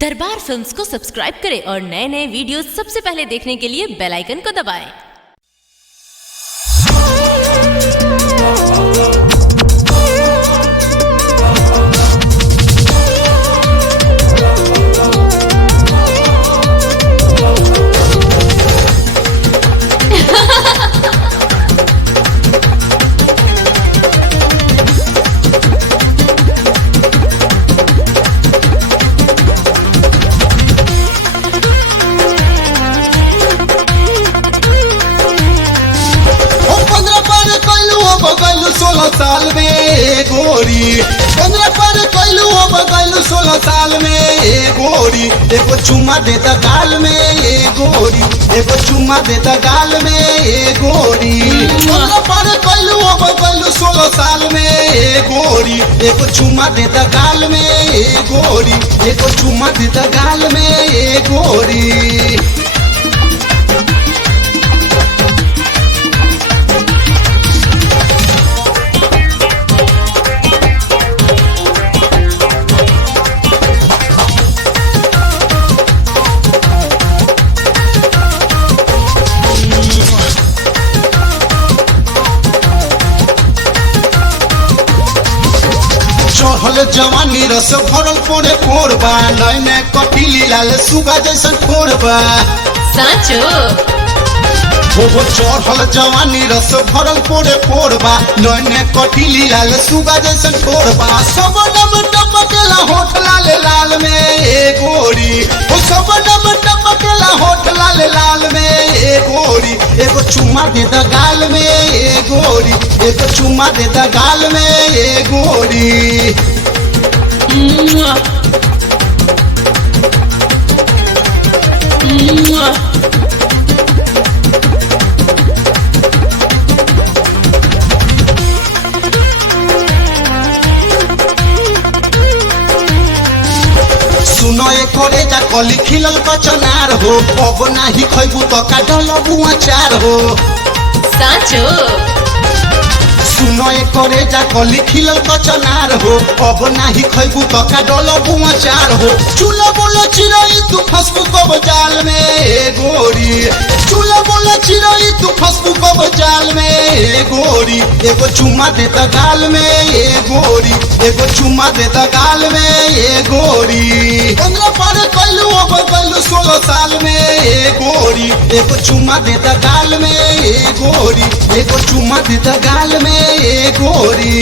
दरबार फिल्म्स को सब्सक्राइब करें और नए नए वीडियोस सबसे पहले देखने के लिए बेल आइकन को दबाएं। साल में गोरी 15 पर कैलू हो बगैलू 16 साल में गोरी एगो चुम्मा दे द गाल में गोरी एगो चुम्मा दे द गाल में गोरी 15 पर कैलू हो बगैलू 16 साल में गोरी एगो चुम्मा दे द गाल में गोरी एगो चुम्मा दे द गाल में गोरी। चढ़ल जवानी रस भरल पोरे फोड़बा नैने कटिली लाल सुगा जैसन फोड़बा साचो हो चढ़ल जवानी रस भरल पोरे फोड़बा नैने कटिली लाल सुगा जैसन फोड़बा सब डब टपकेला होठ लाल लाल में गोरी हो सब डब टपकेला होठ लाल लाल में गोरी एगो चुम्मा दे द गाल में गोरी एगो चुम्मा दे द गाल में गोरी। सुनो करे जा कली खिलल कचनार हो अब नाही खैबू तो काटल बुआ चार हो साचो सुनो करे जा कली खिलल कचनार हो अब नाही खैबू तो काटल बुआ चार हो चूल्हा बोलो चिरई तू फसबू कब जाल में गोरी चूल्हा बोलो चिरई तू फसबू कब जाल में गोरी एगो चुम्मा दे द गाल में गोरी एगो चुम्मा दे द गाल में गोरी 15 पर कैलू अब कैलू 16 साल में गोरी एगो चुम्मा दे द गाल में गोरी एगो चुम्मा दे द गाल में गोरी।